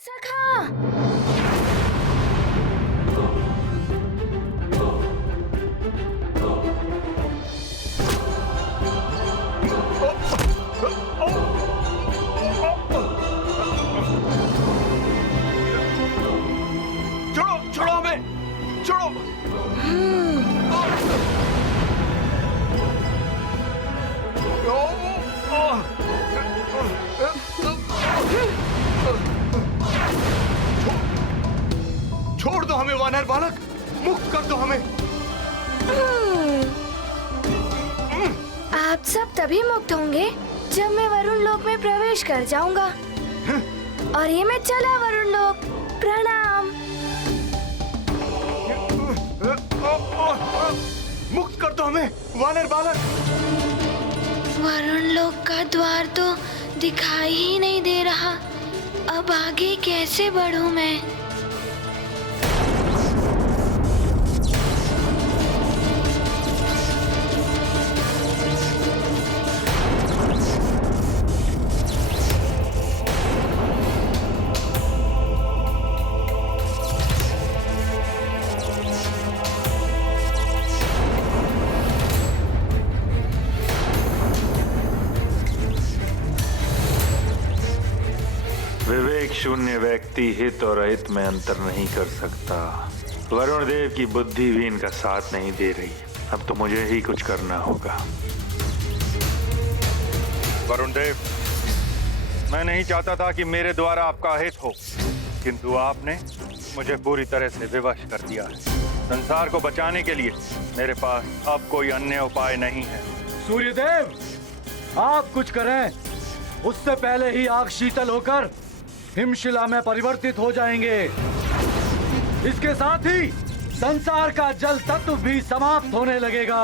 सखा! छोड़ो छोड़ो हमें, छोड़ो। छोड़ दो हमें वानर बालक, मुक्त कर दो हमें। आप सब तभी मुक्त होंगे जब मैं वरुण लोक में प्रवेश कर जाऊंगा। और ये मैं चला वरुण लोक। प्रणाम। मुक्त कर दो हमें वानर बालक। वरुण लोक का द्वार तो दिखाई ही नहीं दे रहा। अब आगे कैसे बढ़ूं मैं? विवेक शून्य व्यक्ति हित और अहित में अंतर नहीं कर सकता। वरुण देव की बुद्धि भी इनका साथ नहीं दे रही। अब तो मुझे ही कुछ करना होगा। वरुण देव, मैं नहीं चाहता था कि मेरे द्वारा आपका अहित हो, किंतु आपने मुझे पूरी तरह से विवश कर दिया है। संसार को बचाने के लिए मेरे पास अब कोई अन्य उपाय नहीं है। सूर्यदेव, आप कुछ करें, उससे पहले ही आग शीतल होकर हिमशिला में परिवर्तित हो जाएंगे। इसके साथ ही संसार का जल तत्व भी समाप्त होने लगेगा।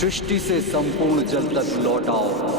सृष्टि से संपूर्ण जल तक लौटाओ।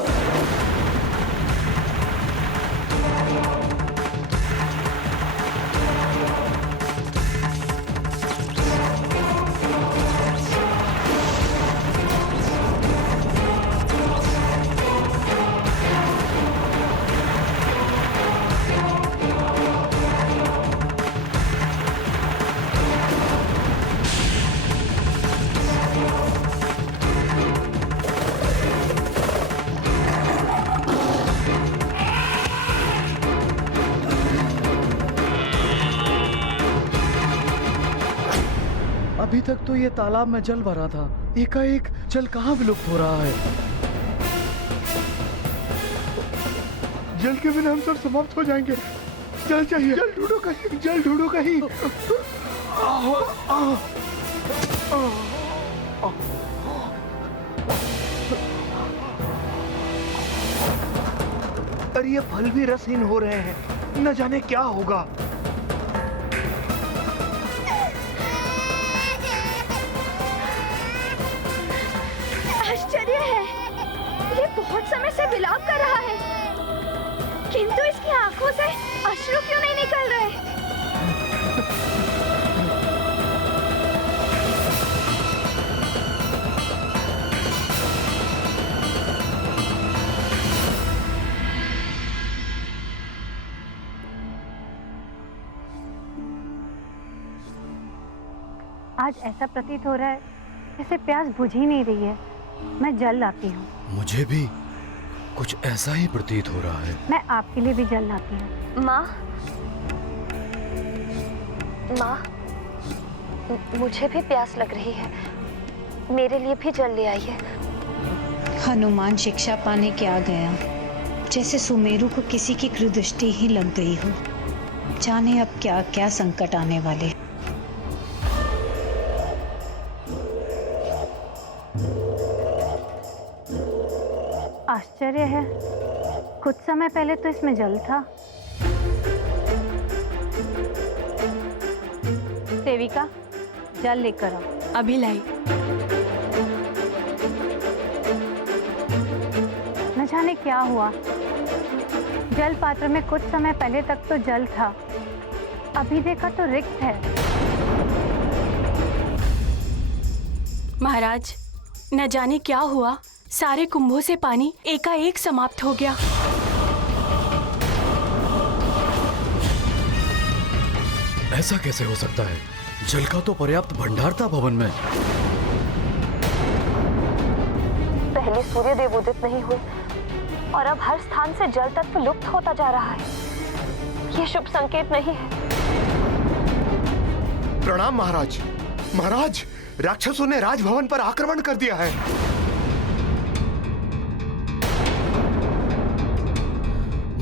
अभी तक तो ये तालाब में जल भरा था, एकाएक जल कहाँ विलुप्त हो रहा है? जल के बिना हम सब समाप्त हो जाएंगे। जल चाहिए, जल ढूंढो कहीं, जल ढूंढो कहीं। अरे ये फल भी रसहीन हो रहे हैं, न जाने क्या होगा। आश्चर्य है, ये बहुत समय से विलाप कर रहा है, किंतु इसकी आंखों से अश्रु क्यों नहीं निकल रहे? आज ऐसा प्रतीत हो रहा है जैसे प्यास बुझ ही नहीं रही है। मैं जल लाती हूँ। मुझे भी कुछ ऐसा ही प्रतीत हो रहा है। मैं आपके लिए भी जल लाती हूँ। माँ, माँ, मुझे भी प्यास लग रही है, मेरे लिए भी जल ले आइए। हनुमान शिक्षा पाने क्या गया, जैसे सुमेरु को किसी की कृदृष्टि ही लग गई हो। जाने अब क्या क्या संकट आने वाले। आश्चर्य है, कुछ समय पहले तो इसमें जल था। सेविका, जल लेकर आओ। अभी लाई। न जाने क्या हुआ, जल पात्र में कुछ समय पहले तक तो जल था, अभी देखा तो रिक्त है। महाराज, न जाने क्या हुआ, सारे कुंभों से पानी एकाएक समाप्त हो गया। ऐसा कैसे हो सकता है? जल का तो पर्याप्त भंडार था भवन में। पहले सूर्य देव उदित नहीं हुए और अब हर स्थान से जल तत्व लुप्त होता जा रहा है। ये शुभ संकेत नहीं है। प्रणाम महाराज। महाराज, राक्षसों ने राजभवन पर आक्रमण कर दिया है।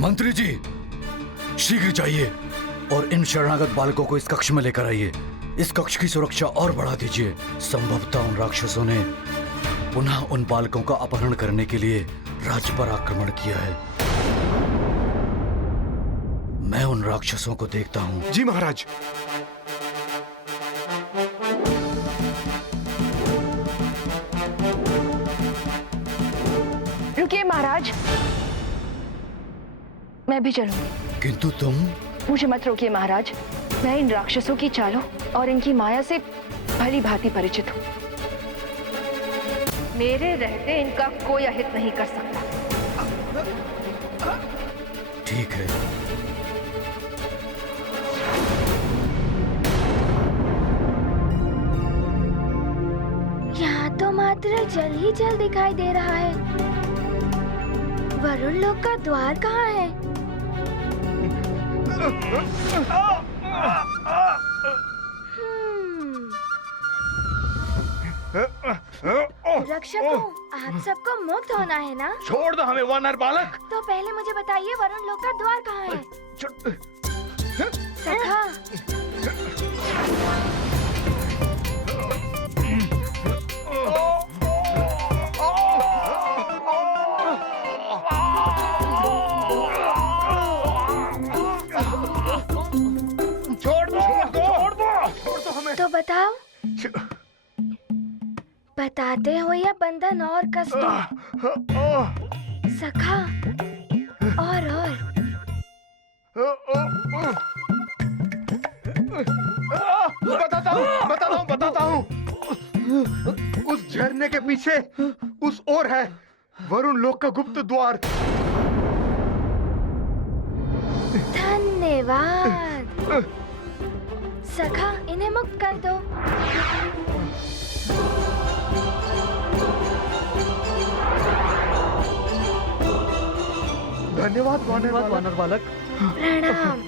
मंत्री जी, शीघ्र जाइए और इन शरणागत बालकों को इस कक्ष में लेकर आइए। इस कक्ष की सुरक्षा और बढ़ा दीजिए। संभवतः उन राक्षसों ने पुनः उन बालकों का अपहरण करने के लिए राज्य पर आक्रमण किया है। मैं उन राक्षसों को देखता हूँ। जी महाराज। रुकिए महाराज, मैं भी चलूंगी। किंतु तुम? मुझे मत रोकिए महाराज, मैं इन राक्षसों की चालों और इनकी माया से भली भांति परिचित हूँ। मेरे रहते इनका कोई अहित नहीं कर सकता। ठीक है। यहाँ तो मात्र जल ही जल दिखाई दे रहा है। वरुण लोक का द्वार कहाँ है? रक्षकों, आप सबको मुक्त होना है ना? छोड़ दो हमें वानर बालक। तो पहले मुझे बताइए, वरुण लोक का द्वार कहाँ है? सखा, तो बताओ, बताते हो या बंधन और कष्ट? सखा, और बताता हूँ। उस झरने के पीछे उस ओर है वरुण लोक का गुप्त द्वार। धन्यवाद। सखा, इन्हें मुक्त कर दो। धन्यवाद वानर बालक। प्रणाम।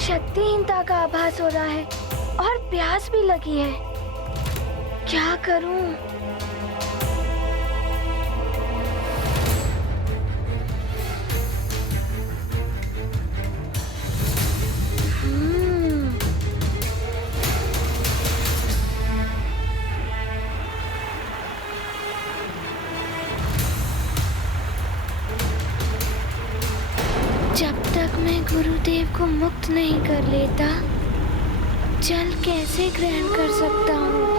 शक्तिहीनता का आभास हो रहा है और प्यास भी लगी है। क्या करूं? जब तक मैं गुरुदेव को मुक्त नहीं कर लेता, जल कैसे ग्रहण कर सकता हूँ?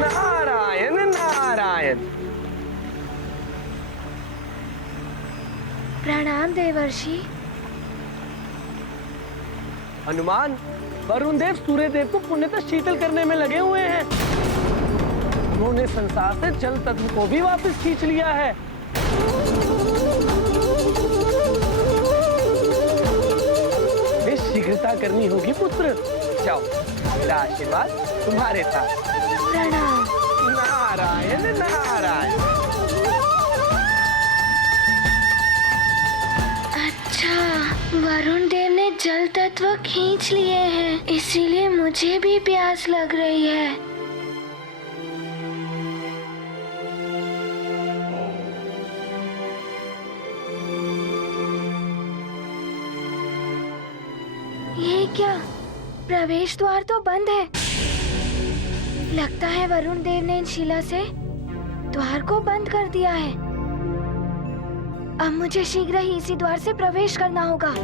नारायण नारायण। प्रणाम देवर्षि। हनुमान, वरुण देव सूर्य देव को पुण्यतः शीतल करने में लगे हुए हैं। उन्होंने संसार से जल तत्व को भी वापस खींच लिया है। शीघ्रता करनी होगी पुत्र। जाओ, मेरा आशीर्वाद तुम्हारे साथ। प्रणाम। नारायण नारायण। अच्छा, वरुण देव ने जल तत्व खींच लिए हैं, इसीलिए मुझे भी प्यास लग रही है। ये क्या? प्रवेश द्वार तो बंद है। लगता है वरुण देव ने इन शिला से द्वार को बंद कर दिया है। अब मुझे शीघ्र ही इसी द्वार से प्रवेश करना होगा।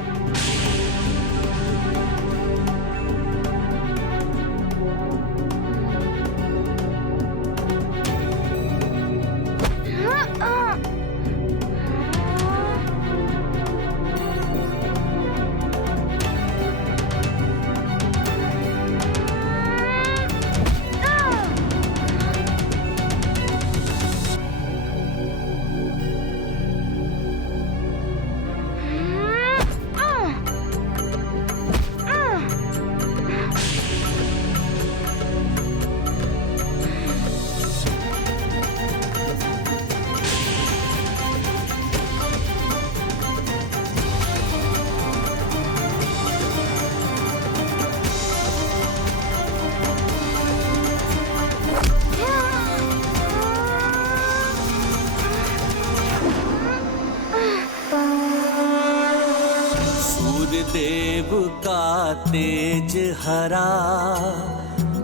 देव का तेज हरा,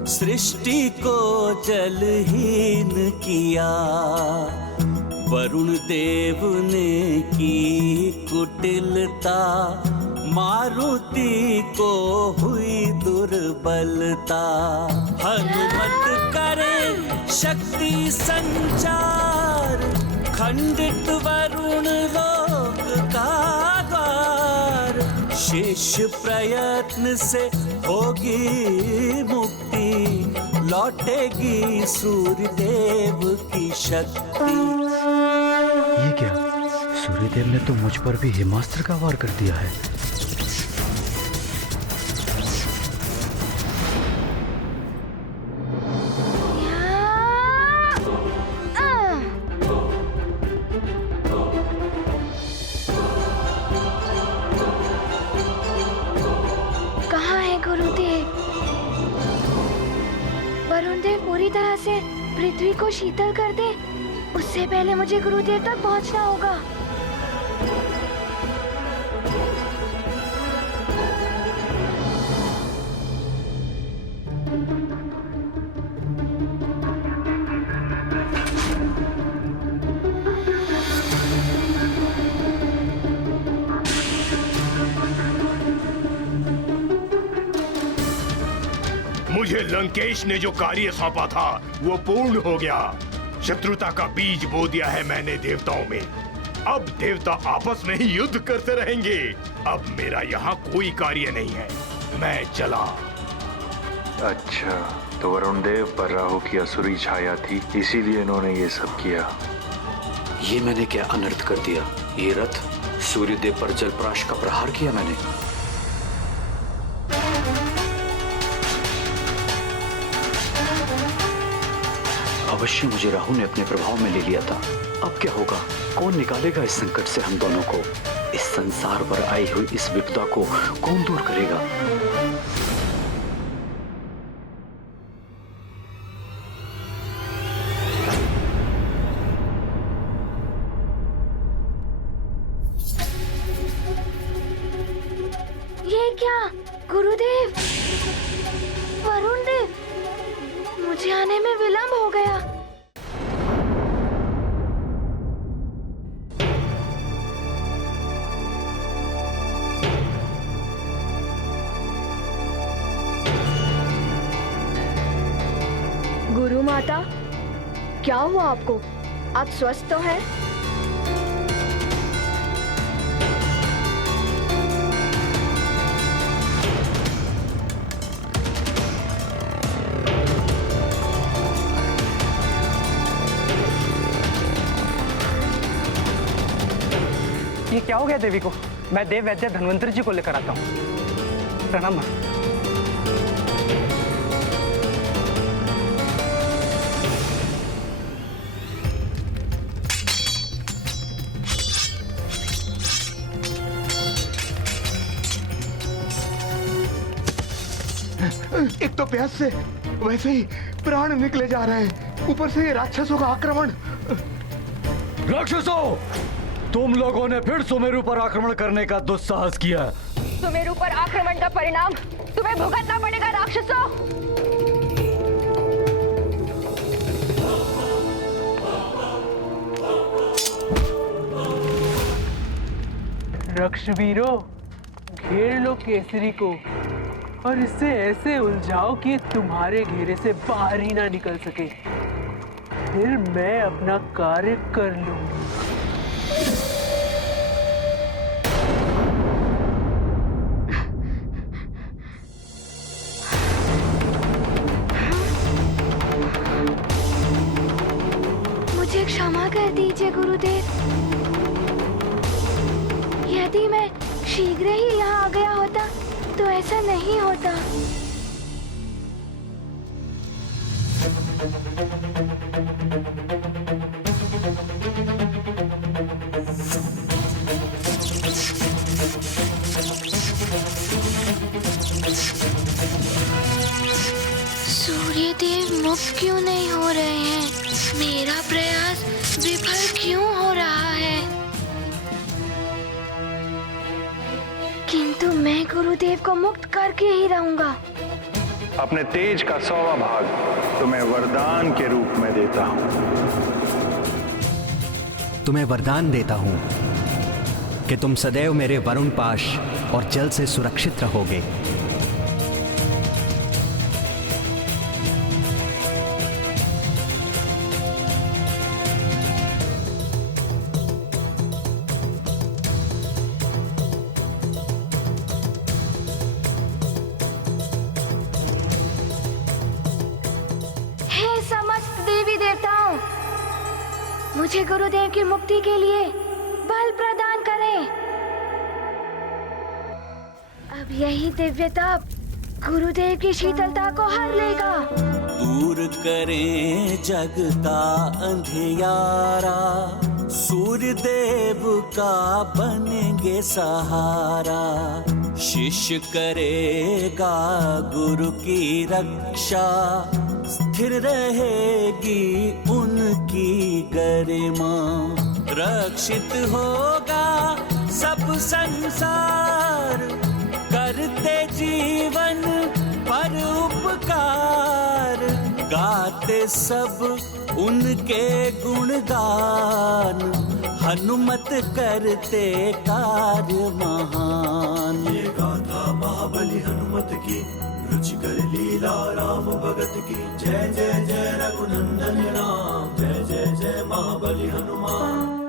सृष्टि को जलहीन किया। वरुण देव ने की कुटिलता, मारुति को हुई दुर्बलता। हनुमत करे शक्ति संचार, खंडित वरुण लोक का द्वार। शेष प्रयत्न से होगी मुक्ति, लौटेगी सूर्यदेव की शक्ति। ये क्या? सूर्यदेव ने तो मुझ पर भी हिमास्त्र का वार कर दिया है। वरुण देव पूरी तरह से पृथ्वी को शीतल कर दे, उससे पहले मुझे गुरुदेव तक पहुंचना होगा। मुझे लंकेश ने जो कार्य सौंपा था वो पूर्ण हो गया। शत्रुता का बीज बो दिया है मैंने देवताओं में। अब देवता आपस में ही युद्ध करते रहेंगे। अब मेरा यहाँ कोई कार्य नहीं है, मैं चला। अच्छा, तो वरुण देव पर राहु की असुरी छाया थी, इसीलिए इन्होंने ये सब किया। ये मैंने क्या अनर्थ कर दिया? ये रथ सूर्यदेव पर जलप्राश का प्रहार किया मैंने। अवश्य मुझे राहु ने अपने प्रभाव में ले लिया था। अब क्या होगा? कौन निकालेगा इस संकट से हम दोनों को? इस संसार पर आई हुई इस विपदा को कौन दूर करेगा? ये क्या? गुरुदेव, वरुण देव, मुझे आने में विलंब हो गया। गुरु माता, क्या हुआ आपको? आप स्वस्थ तो हैं? ये क्या हो गया देवी को? मैं देव वैद्य धन्वंतरी जी को लेकर आता हूँ। प्रणाम महाराज। एक तो प्यास से वैसे ही प्राण निकले जा रहे हैं, ऊपर से ये राक्षसों का आक्रमण। राक्षसों, तुम लोगों ने फिर सुमेरु पर आक्रमण करने का दुस्साहस किया। सुमेरु पर आक्रमण का परिणाम तुम्हें भुगतना पड़ेगा राक्षसों। रक्षवीरों, घेर लो केसरी को और इससे ऐसे उलझाओ कि तुम्हारे घेरे से बाहर ही ना निकल सके। फिर मैं अपना कार्य कर लूंगी। मुझे क्षमा कर दीजिए गुरुदेव। यदि मैं शीघ्र ही यहाँ आ गया होता तो ऐसा नहीं होता। सूर्यदेव मुक्त क्यों नहीं हो रहे हैं? मेरा प्रयास विफल क्यों हो रहा है? किंतु मैं गुरुदेव को मुक्त करके ही रहूंगा। अपने तेज का 100वां भाग तुम्हें वरदान के रूप में देता हूं। तुम्हें वरदान देता हूं कि तुम सदैव मेरे वरुण पाश और जल से सुरक्षित रहोगे। मुझे गुरुदेव की मुक्ति के लिए बल प्रदान करें। अब यही दिव्य ताप गुरुदेव की शीतलता को हर लेगा। दूर करें जग का अंधियारा, सूर्य देव का बनेंगे सहारा। शिष्य करेगा गुरु की रक्षा, स्थिर रहेगी उनकी गरिमा। रक्षित होगा सब संसार, करते जीवन पर उपकार। गाते सब उनके गुणगान, हनुमत करते कार्य महान। ये गाथा महाबली हनुमत की, रुचिकर लीला राम भगत की। जय जय जय रघुनंदन राम, जय जय जय महाबली हनुमान।